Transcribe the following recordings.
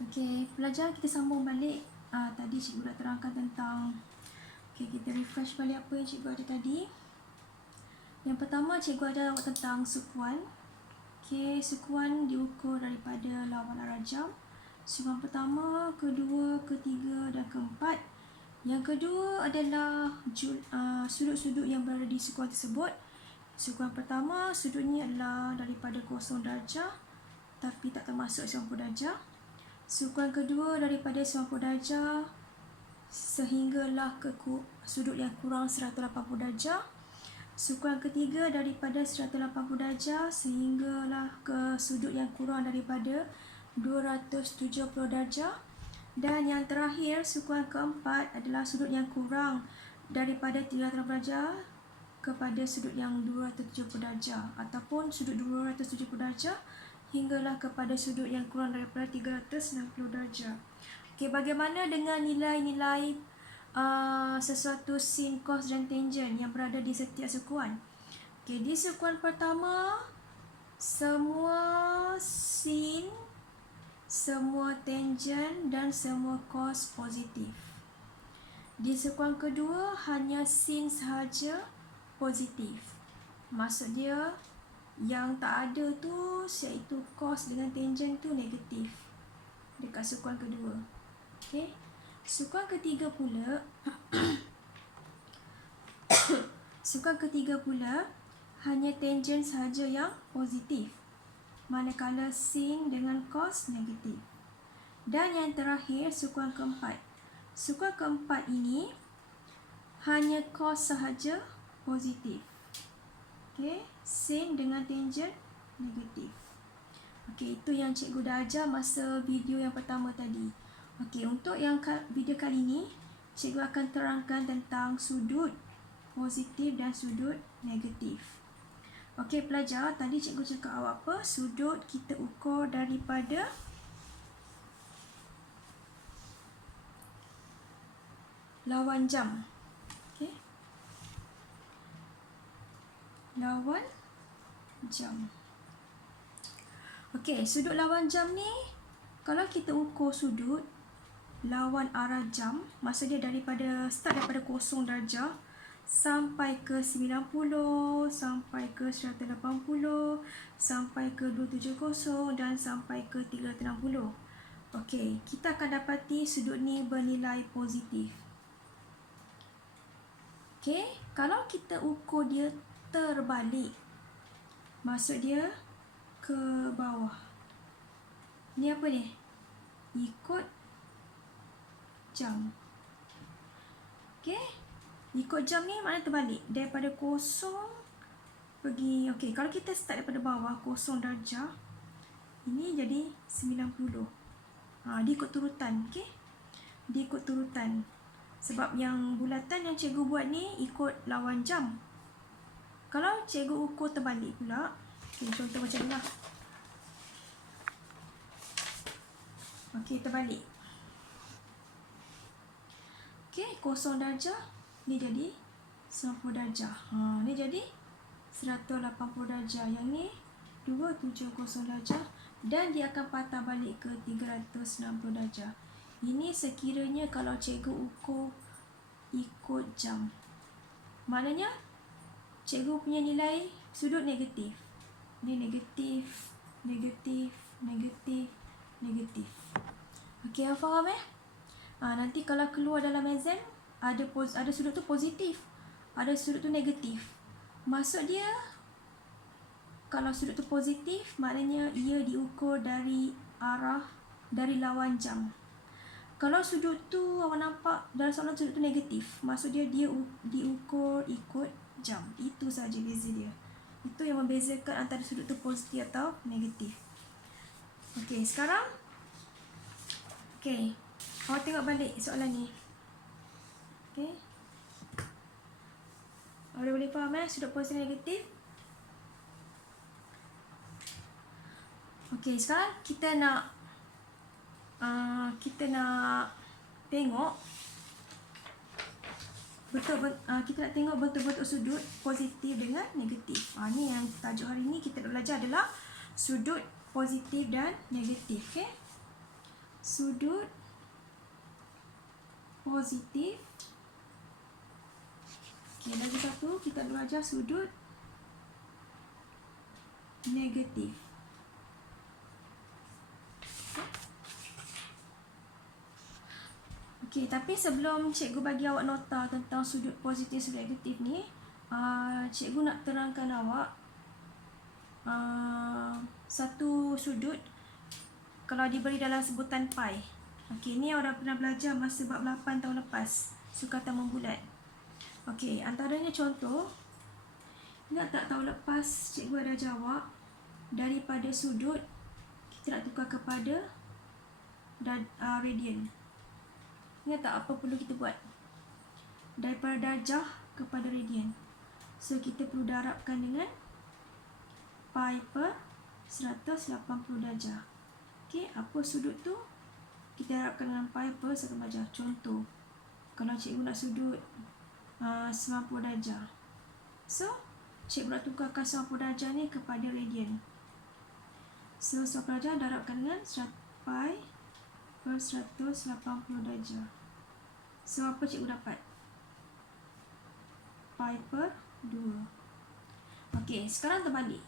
Okey, pelajar, kita sambung balik. Tadi cikgu dah terangkan tentang, kita refresh balik apa yang cikgu ada tadi. Yang pertama, cikgu ajar awak tentang sukuan. Sukuan diukur daripada lawan arah jam. Sukuan pertama, kedua, ketiga dan keempat. Yang kedua adalah sudut-sudut yang berada di sukuan tersebut. Sukuan pertama, sudutnya adalah daripada 0 darjah tapi tak termasuk 90 darjah. Sukuan kedua daripada 90 darjah sehinggalah ke sudut yang kurang 180 darjah. Sukuan ketiga daripada 180 darjah sehinggalah ke sudut yang kurang daripada 270 darjah. Dan yang terakhir, sukuan keempat adalah sudut yang kurang daripada 360 darjah kepada sudut yang 270 darjah ataupun sudut 270 darjah hinggalah kepada sudut yang kurang daripada 360 darjah. Bagaimana dengan nilai-nilai sesuatu sin, cos dan tangent yang berada di setiap sukuan? Di sukuan pertama, semua sin, semua tangent dan semua cos positif. Di sukuan kedua, hanya sin sahaja positif. Maksud dia, yang tak ada tu, iaitu cos dengan tangent tu negatif dekat sukuan kedua. Sukuan ketiga pula sukuan ketiga pula hanya tangent sahaja yang positif, manakala sin dengan cos negatif. Dan yang terakhir, sukuan keempat. Sukuan keempat ini hanya cos sahaja positif. Sin dengan tangent negatif. Itu yang cikgu dah ajar masa video yang pertama tadi. Untuk yang video kali ini, cikgu akan terangkan tentang sudut positif dan sudut negatif. Pelajar, tadi cikgu cakap awak apa? Sudut kita ukur daripada lawan jam. Lawan jam. Sudut lawan jam ni, kalau kita ukur sudut lawan arah jam, masa dia start daripada 0 darjah sampai ke 90, sampai ke 180, sampai ke 270 dan sampai ke 360. Kita akan dapati sudut ni bernilai positif. Kalau kita ukur dia terbalik, maksud dia ke bawah. Ni apa ni? Ikut jam. Ikut jam ni makna terbalik. Daripada 0 pergi, kalau kita start daripada bawah 0 darjah, ini jadi 90. Dia ikut turutan. Dia ikut turutan. Sebab yang bulatan yang cikgu buat ni ikut lawan jam. Kalau cikgu ukur terbalik pula, contoh macam ni lah. Terbalik. 0 darjah, ni jadi 90 darjah. Ni jadi 180 darjah. Yang ni 270 darjah. Dan dia akan patah balik ke 360 darjah. Ini sekiranya kalau cikgu ukur ikut jam. Maknanya, cikgu punya nilai sudut negatif. Ni negatif, negatif, negatif, negatif. Yang faham nanti kalau keluar dalam exam, ada sudut tu positif, ada sudut tu negatif. Maksud dia, kalau sudut tu positif, maknanya ia diukur dari lawan jam. Kalau sudut tu awak nampak dalam soalan sudut tu negatif, maksud dia diukur ikut jam. Itu saja beza dia. Itu yang membezakan antara sudut tu positif atau negatif. Sekarang awak tengok balik soalan ni. Awak boleh faham sudut positif negatif? Sekarang kita nak tengok bentuk-bentuk sudut positif dengan negatif. Ni yang tajuk hari ni kita nak belajar adalah sudut positif dan negatif. sudut positif. Okey, lagi satu kita belajar sudut negatif. Okey, tapi sebelum cikgu bagi awak nota tentang sudut positif dan negatif ni, cikgu nak terangkan awak satu sudut kalau diberi dalam sebutan pi. Okey, ni awak dah pernah belajar masa bab 8 tahun lepas, sukatan membulat. Okey, antaranya contoh, ingat tak tahun lepas cikgu ada jawab daripada sudut kita nak tukar kepada radian. Ingat tak apa perlu kita buat? Daripada darjah kepada radian. So kita perlu darabkan dengan pi per 180 darjah. Okey, apa sudut tu? Kita darabkan dengan pi per 180 darjah. Contoh, kalau cikgu nak sudut 90 darjah. So, cikgu nak tukarkan 90 darjah ni kepada radian. So, 90 darjah darabkan dengan pi per 180 darjah. So, apa cikgu dapat? Pi per 2. Okey, sekarang terbalik.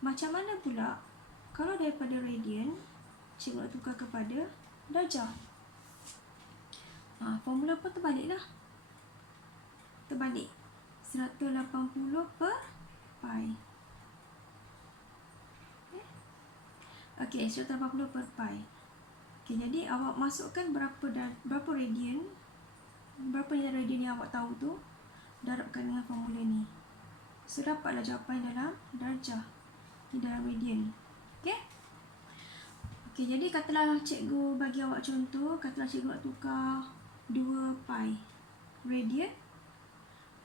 Macam mana pula kalau daripada radian, cikgu nak tukar kepada darjah? Formula pun terbaliklah. Terbalik. 180 per pi. Okey, 180 per pi. Okey, jadi awak masukkan berapa radian, berapa nilai radian yang awak tahu tu, darabkan dengan formula ni. So, dapatlah jawapan dalam darjah. Ini dalam radian. Okey? Okey, jadi katalah cikgu bagi awak contoh, katalah cikgu nak tukar 2 pi radian,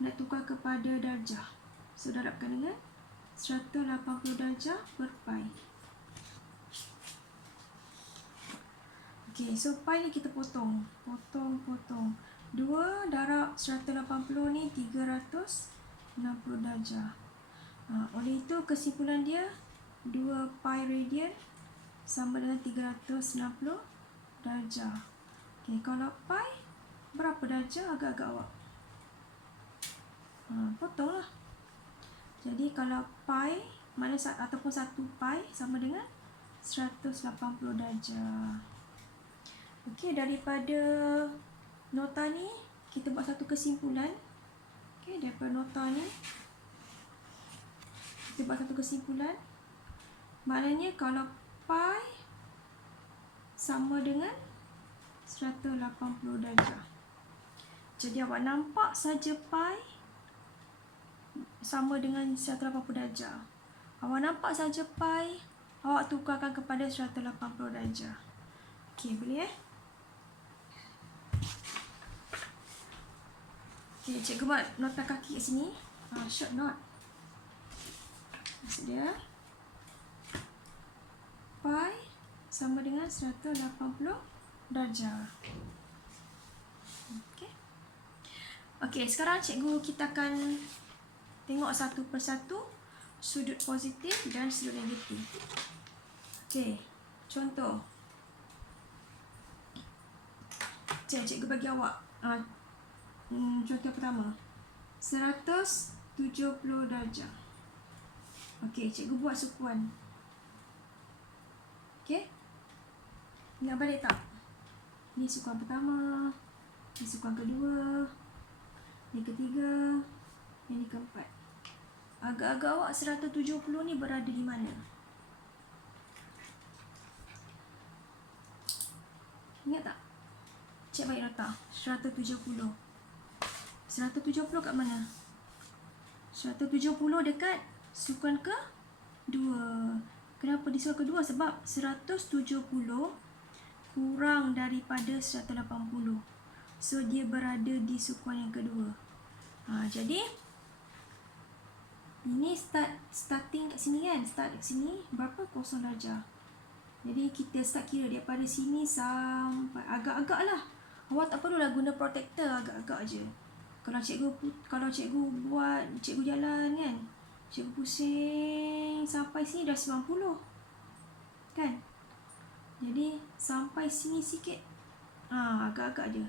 nak tukar kepada darjah. So, darabkan dengan 180 darjah per pi. Okey, so pi ni kita potong. Potong. 2 darab 180 ni 360 darjah. Oleh itu kesimpulan dia 2 pi radian sama dengan 360 darjah. Okey, kalau pi berapa darjah agak-agak awak? Potonglah. Jadi kalau pi ataupun 1 pi sama dengan 180 darjah. Okey, daripada nota ni kita buat satu kesimpulan. Okey, daripada nota ni kita buat satu kesimpulan. Maknanya kalau pi sama dengan 180 darjah. Jadi awak nampak saja pi sama dengan 180 darjah. Awak nampak saja pi, awak tukarkan kepada 180 darjah. Okey, boleh Okey, cikgu buat nota kaki kat sini. Short note. Maksud dia pi sama dengan 180 darjah. Okey. Okey, sekarang cikgu kita akan tengok satu persatu sudut positif dan sudut negatif. Okey, contoh. Cikgu bagi awak contoh pertama, 170 darjah. Okey, cikgu buat sukuan. Okey, ingat balik tak? Ni sukuan pertama, ni sukuan kedua, ni ketiga, ini keempat. Agak-agak awak 170 ni berada di mana? Ingat tak? Cek balik nota. 170. 170 kat mana? 170 dekat sukuan ke 2. Kenapa di sukuan kedua? Sebab 170 kurang daripada 180. So dia berada di sukuan yang kedua. Jadi ini starting kat sini kan? Start kat sini berapa? 0 darjah. Jadi kita start kira daripada sini sampai agak-agak lah. Awak tak perlulah guna protector, agak-agak je. Kalau cikgu buat, cikgu jalan kan, cikgu pusing sampai sini dah 90 kan. Jadi sampai sini sikit. Agak-agak je.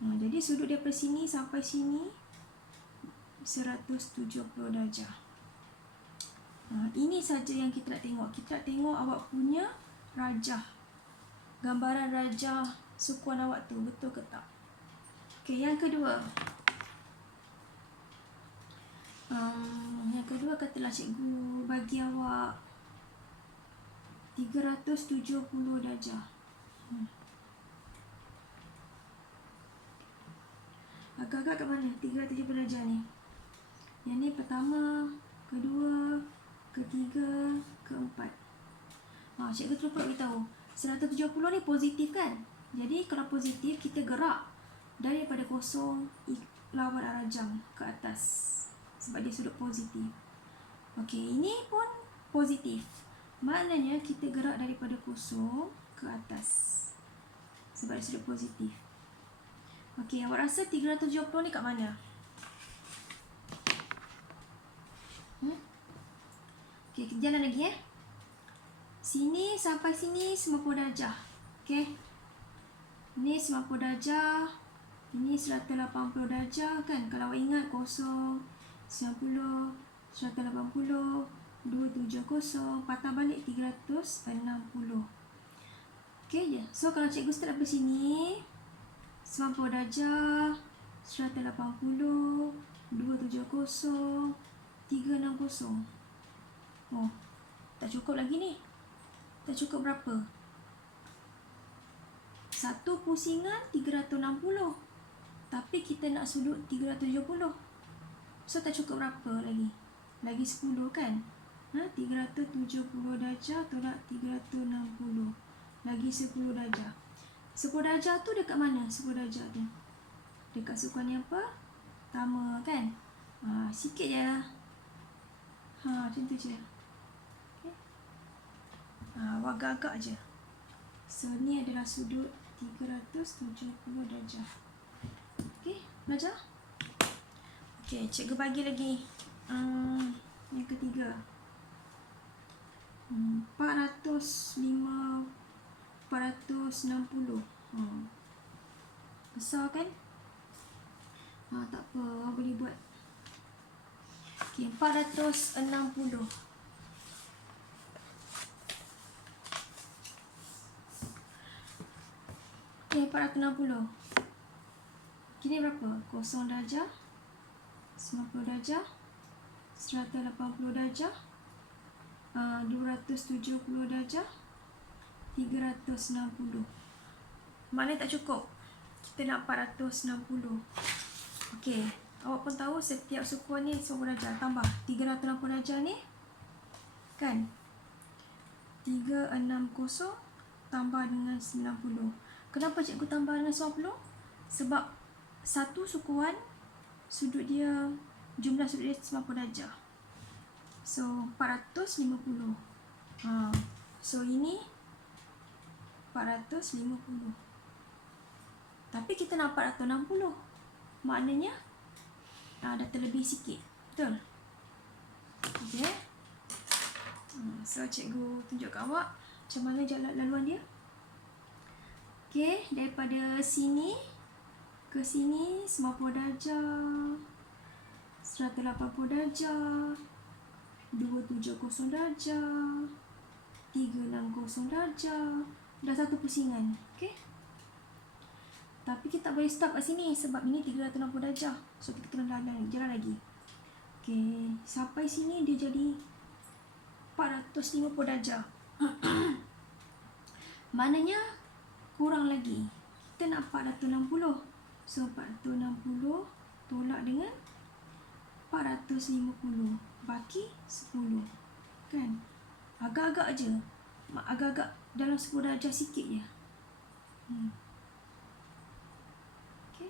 Jadi sudut daripada sini sampai sini 170 darjah. Ini saja yang kita nak tengok. Kita nak tengok awak punya rajah. Gambaran rajah sukuan awak tu betul ke tak? Okey, yang kedua. Yang kedua katalah cikgu bagi awak 370 darjah. Agak-agak kat mana 370 darjah ni? Yang ni pertama, kedua, ketiga, keempat. Cikgu terlupa beritahu 170 ni positif kan? Jadi kalau positif kita gerak daripada kosong lawan arah jam ke atas sebab dia sudut positif. Okey, ini pun positif. Maknanya kita gerak daripada kosong ke atas sebab dia sudut positif. Okey, awak rasa 370 ni kat mana? Okey, kita jalan lagi Sini sampai sini 90 darjah. Okey. Ni 90 darjah. Ini 180 darjah kan? Kalau awak ingat 0, 90, 180, 270, patah balik 360. Okey je. So kalau cikgu start dari sini 90 darjah, 180, 270, 360. Tak cukup lagi ni. Tak cukup berapa? Satu pusingan 360. Tapi kita nak sudut 370. So tak cukup berapa lagi? Lagi 10 kan? 370 darjah tolak 360. Lagi 10 darjah. 10 darjah tu dekat mana 10 darjah tu? Dekat sukuan yang pertama kan? Sikit je lah. Macam tu je. Awak agak-agak je. So ni adalah sudut 370 darjah. Okey, belajar? Okey, cikgu bagi lagi yang ketiga. 460. Besar kan? Tak apa, boleh buat. Okey, 460. Okey, 460. Kini berapa? 0 darjah, 90 darjah, 180 darjah, 270 darjah, 360. Maknanya tak cukup. Kita nak 460. Okey, awak pun tahu setiap sukuan ni 90 darjah. Tambah 360 darjah ni kan? 360 tambah dengan 90. Kenapa cikgu tambah dengan 90? Sebab satu sukuan sudut dia, jumlah sudut dia 90 darjah. So 450. So ini 450. Tapi kita nak 460. Maknanya dah terlebih sikit. Betul? Okey. So cikgu tunjuk kat awak macam mana jalan laluan dia. Okey, daripada sini ke sini 90 darjah, 180 darjah, 270 darjah, 360 darjah. Dah satu pusingan. Okey. Tapi kita boleh stop kat sini sebab ini 360 darjah. So kita kena jalan lagi. Okey, sampai sini dia jadi 450 darjah. Maknanya kurang lagi. Kita nak 460. So 460 tolak dengan 450. Baki 10. Kan? Agak-agak je. Agak-agak dalam 10 darjah sikit je. Okey.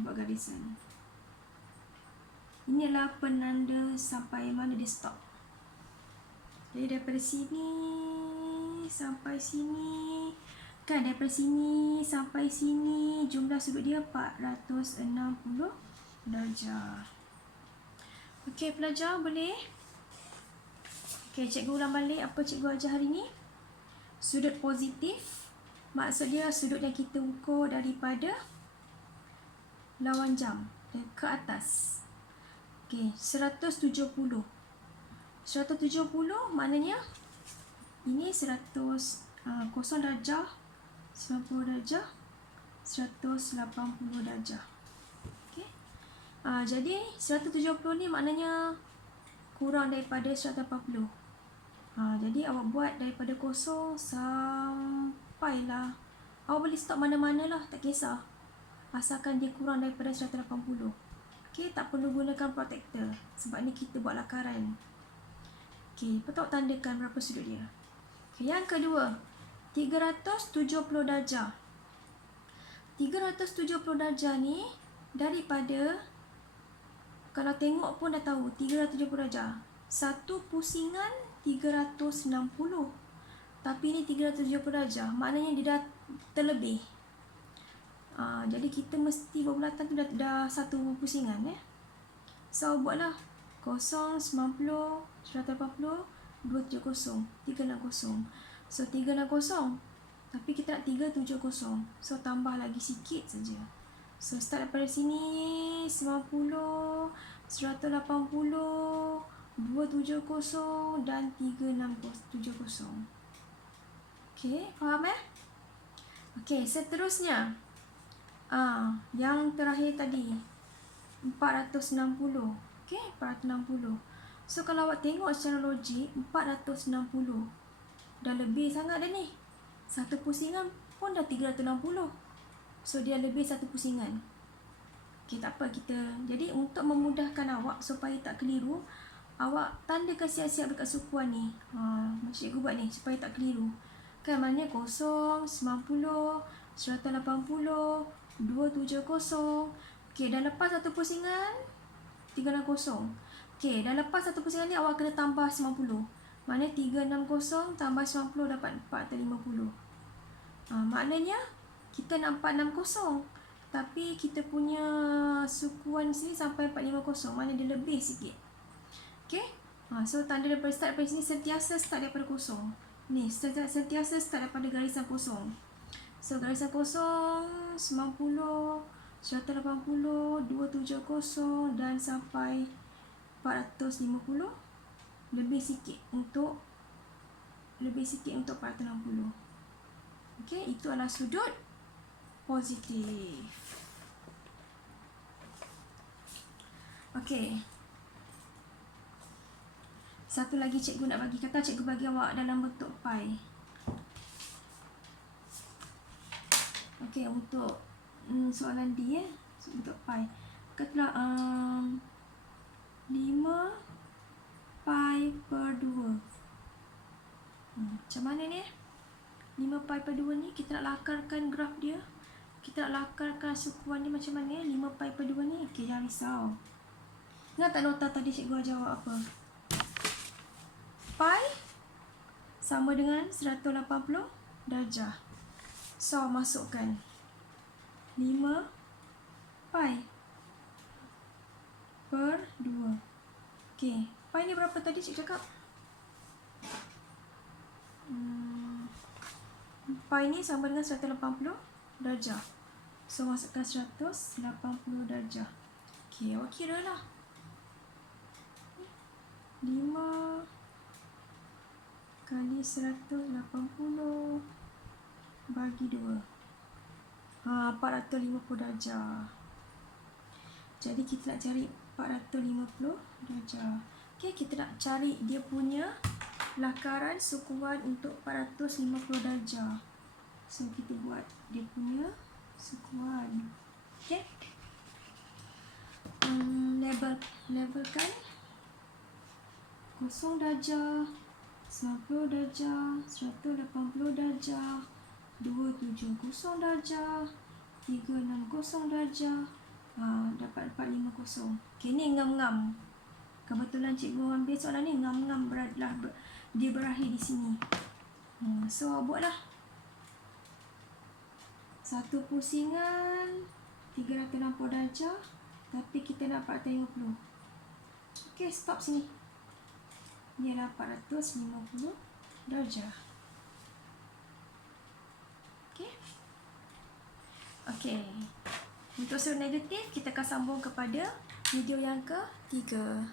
Buat garisan. Ini adalah penanda sampai mana dia stop. Jadi daripada sini sampai sini kan, daripada sini sampai sini jumlah sudut dia 460 darjah. Okey pelajar, boleh? Okey. Okay, cikgu ulang balik apa cikgu ajar hari ni. Sudut positif maksud dia sudut yang kita ukur daripada lawan jam ke atas. Okay, 170. 170 maknanya ini 100 0 darjah, 90 darjah, 180 darjah. Okay. Jadi 170 ni maknanya kurang daripada 180. Jadi awak buat daripada kosong sampailah. Awak boleh stop mana-mana lah, tak kisah. Asalkan dia kurang daripada 180. Okay, tak perlu gunakan protektor. Sebab ni kita buat lakaran. Okay, lepas tu awak tandakan berapa sudut dia. Okay, yang kedua, 370 darjah. 370 darjah ni daripada, kalau tengok pun dah tahu 370 darjah. Satu pusingan 360. Tapi ni 370 darjah. Maknanya dia dah terlebih. Jadi kita mesti berbulatan tu dah satu pusingan. So buatlah 0, 90, 180, 270, 360. So 360. Tapi kita nak 370. So tambah lagi sikit saja. So start daripada sini 90, 180, 270 dan 370. Okay, faham Okay, seterusnya yang terakhir tadi 460. Okay, 460. So kalau awak tengok secara logik 460 dah lebih sangat dah ni. Satu pusingan pun dah 360. So dia lebih satu pusingan. Okay, tak apa kita. Jadi untuk memudahkan awak supaya tak keliru, awak tandakan siap-siap dekat sukuan ni. Macam cikgu buat ni supaya tak keliru. Kan maknanya 0, 90, 180, 270. Okay, dah lepas satu pusingan 360. Okay, dah lepas satu pusingan ni awak kena tambah 90. Maknanya 360 tambah 90 dapat 450. Maknanya kita nak 460. Tapi kita punya sukuan sini sampai 450. Maknanya dia lebih sikit. Okay. So tanda daripada start daripada sini sentiasa start daripada kosong. Ni sentiasa start daripada garisan kosong. So garisan kosong 90, 180, 270 dan sampai 450. Lebih sikit untuk 460. Okey, itu adalah sudut positif. Okey. Satu lagi cikgu nak bagi. Kata cikgu bagi awak dalam bentuk pi. Okey, untuk soalan D bentuk pi. Katalah 5 pi per 2. Macam mana ni? 5 pi per 2 ni kita nak lakarkan graf dia. Kita nak lakarkan sukuan dia macam mana? 5 pi per 2 ni. Okey, jangan risau. Ingat tak nota tadi cikgu ajar awak apa? Pi sama dengan 180 darjah. So masukkan 5 pi per 2. Okey, pi ni berapa tadi cikgu cakap? Pi ni sama dengan 180 darjah. So masukkan 180 darjah. Okey, awak kira lah. 5 kali 180 bagi 2. 450 darjah. Jadi kita nak cari 450 darjah. Okey, kita nak cari dia punya lakaran sukuan untuk 450 darjah. So kita buat dia punya sukuan. Okey. Labelkan 0 darjah, 90 darjah, 180 darjah, 270 darjah, 360 darjah. Dapat 450. Okay, ni ngam-ngam. Kebetulan cikgu ambil soalan ni ngam-ngam dia berakhir di sini. So buatlah. Satu pusingan 360 darjah, tapi kita nak 450. Okay, stop sini. Ini adalah 450 darjah. Okey. Okey. Untuk unsur negatif, kita akan sambung kepada video yang ketiga.